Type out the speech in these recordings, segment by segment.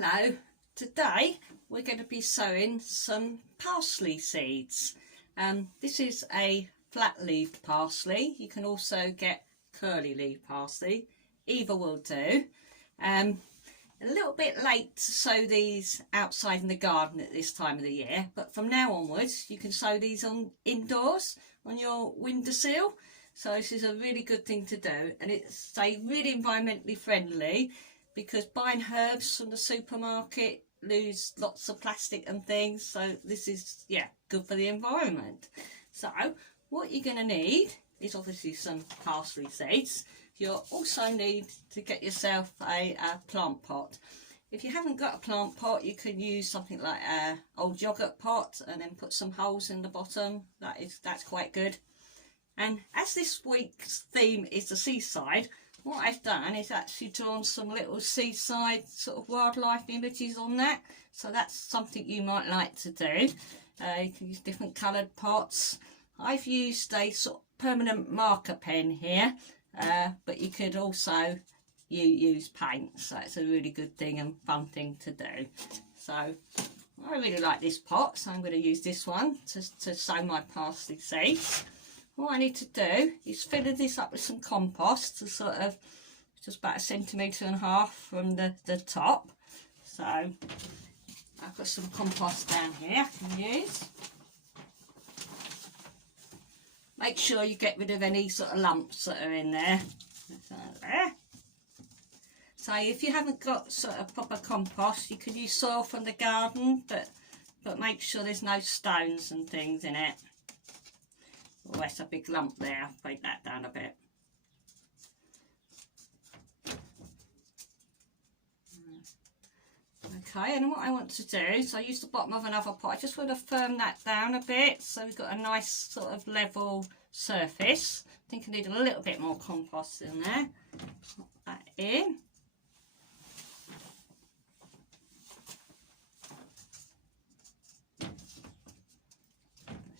Hello, today we're going to be sowing some parsley seeds. This is a flat-leaved parsley. You can also get curly-leaved parsley, either will do. A little bit late to sow these outside in the garden at this time of the year, but from now onwards you can sow these on indoors on your windowsill. So this is a really good thing to do, and it's really environmentally friendly, because buying herbs from the supermarket lose lots of plastic and things, so this is good for the environment. So what you're going to need is obviously some parsley seeds. You'll also need to get yourself a plant pot. If you haven't got a plant pot, you can use something like an old yogurt pot and then put some holes in the bottom. That's quite good. And as this week's theme is the seaside, what I've done is actually drawn some little seaside sort of wildlife images on that. So that's something you might like to do. You can use different coloured pots. I've used a sort of permanent marker pen here, but you could also use paint. So it's a really good thing and fun thing to do. So I really like this pot, so I'm going to use this one to sow my parsley seeds. What I need to do is fill this up with some compost, to sort of just about 1.5 centimetres from the top. So I've got some compost down here I can use. Make sure you get rid of any sort of lumps that are in there. So if you haven't got sort of proper compost, you can use soil from the garden, but make sure there's no stones and things in it. Oh, that's a big lump there. I'll break that down a bit. Okay, and what I want to do is I use the bottom of another pot. I just want to firm that down a bit so we've got a nice sort of level surface. I think I need a little bit more compost in there. Put that in.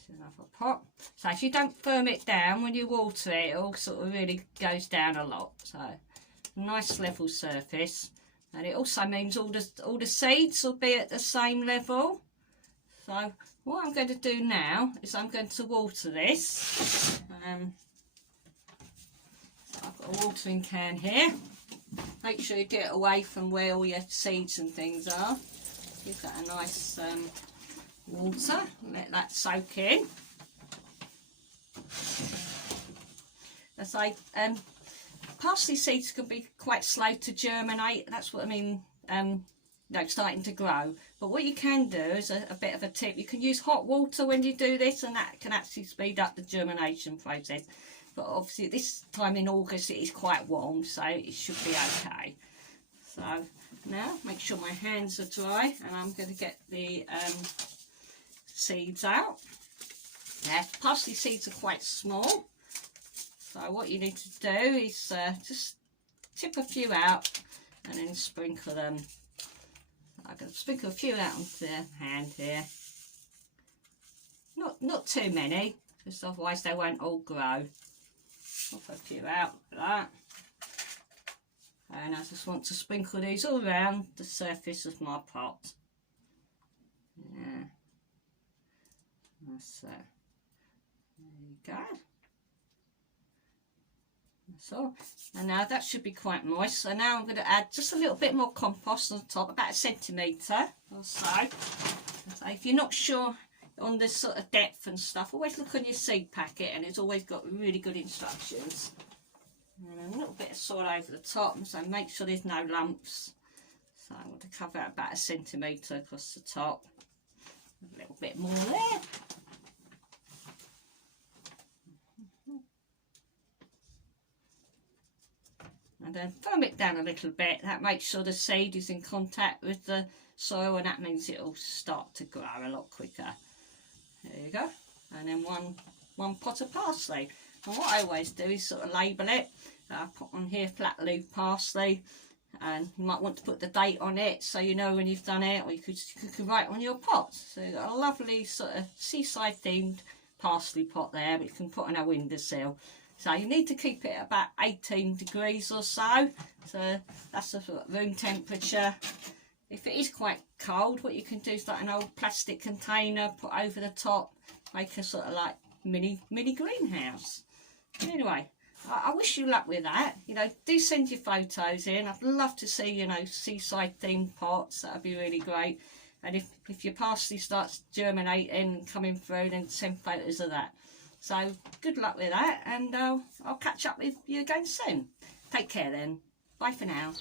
Another pot. So if you don't firm it down, when you water it, it all sort of really goes down a lot. So nice level surface, and it also means all the seeds will be at the same level. So what I'm going to do now is I'm going to water this. So I've got a watering can here. Make sure you get it away from where all your seeds and things are. Give that a nice water, let that soak in. As parsley seeds can be quite slow to germinate. That's what I mean, starting to grow. But what you can do is a bit of a tip. You can use hot water when you do this, and that can actually speed up the germination process. But obviously at this time in August it is quite warm, so it should be okay. So now make sure my hands are dry, and I'm going to get the seeds out. Yeah, parsley seeds are quite small, so what you need to do is just tip a few out and then sprinkle them. I'm going to sprinkle a few out onto the hand here. Not too many, because otherwise they won't all grow. Pop a few out like that. And I just want to sprinkle these all around the surface of my pot. Yeah. That's there you go. So, and now that should be quite moist. So now I'm going to add just a little bit more compost on top, about 1 centimetre or so. So if you're not sure on the sort of depth and stuff, always look on your seed packet, and it's always got really good instructions. And a little bit of soil over the top, so make sure there's no lumps. So I want to cover it about 1 centimetre across the top. A little bit more there. And then firm it down a little bit. That makes sure the seed is in contact with the soil, and that means it'll start to grow a lot quicker. There you go. And then one pot of parsley. And what I always do is sort of label it. I put on here flat-leaf parsley, and you might want to put the date on it so you know when you've done it, or you could write on your pot. So you've got a lovely sort of seaside themed parsley pot there, which you can put on a windowsill. So you need to keep it about 18 degrees or so. So that's the sort of room temperature. if it is quite cold, what you can do is like an old plastic container, put over the top, make a sort of like mini greenhouse. Anyway, I wish you luck with that. You know, do send your photos in. I'd love to see, you know, seaside themed pots. That would be really great. And if your parsley starts germinating and coming through, then send photos of that. So good luck with that, and I'll catch up with you again soon. Take care then. Bye for now.